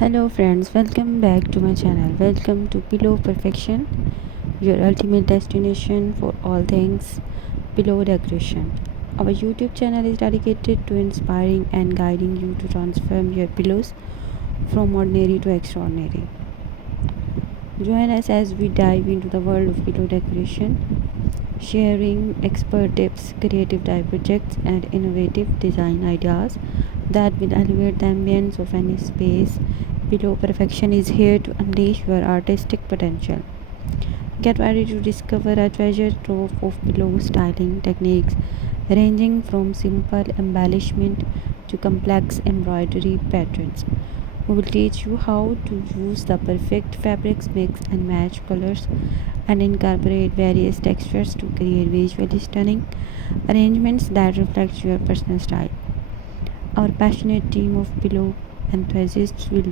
Hello friends, welcome back to my channel. Welcome to Pillow Perfection, your ultimate destination for all things pillow decoration. Our YouTube channel is dedicated to inspiring and guiding you to transform your pillows from ordinary to extraordinary. Join us as we dive into the world of pillow decoration, sharing expert tips, creative dye projects, and innovative design ideas that will elevate the ambience of any space. Pillow Perfection is here to unleash your artistic potential. Get ready to discover a treasure trove of pillow styling techniques ranging from simple embellishment to complex embroidery patterns. We will teach you how to use the perfect fabrics, mix and match colors, and incorporate various textures to create visually stunning arrangements that reflect your personal style. Our passionate team of pillow enthusiasts will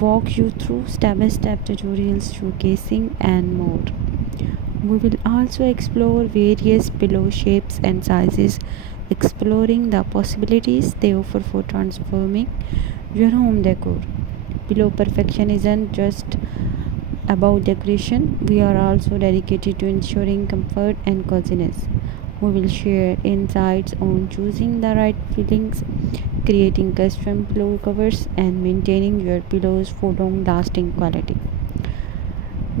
walk you through step-by-step tutorials, showcasing and more. We will also explore various pillow shapes and sizes, exploring the possibilities they offer for transforming your home decor. Pillow Perfection isn't just about decoration, we are also dedicated to ensuring comfort and coziness. We will share insights on choosing the right fillings, creating custom pillow covers, and maintaining your pillows for long lasting quality.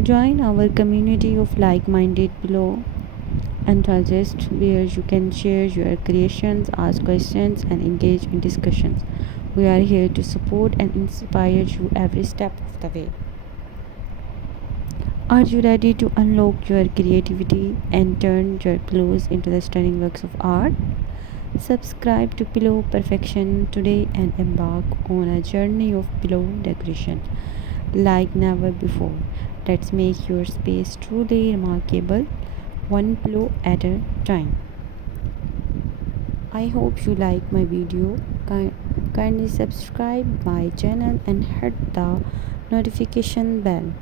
Join our community of like minded pillow enthusiasts where you can share your creations, ask questions, and engage in discussions. We are here to support and inspire you every step of the way. Are you ready to unlock your creativity and turn your pillows into the stunning works of art? Subscribe to Pillow Perfection today and embark on a journey of pillow decoration like never before. Let's make your space truly remarkable, one pillow at a time. I hope you like my video. Kindly subscribe my channel and hit the notification bell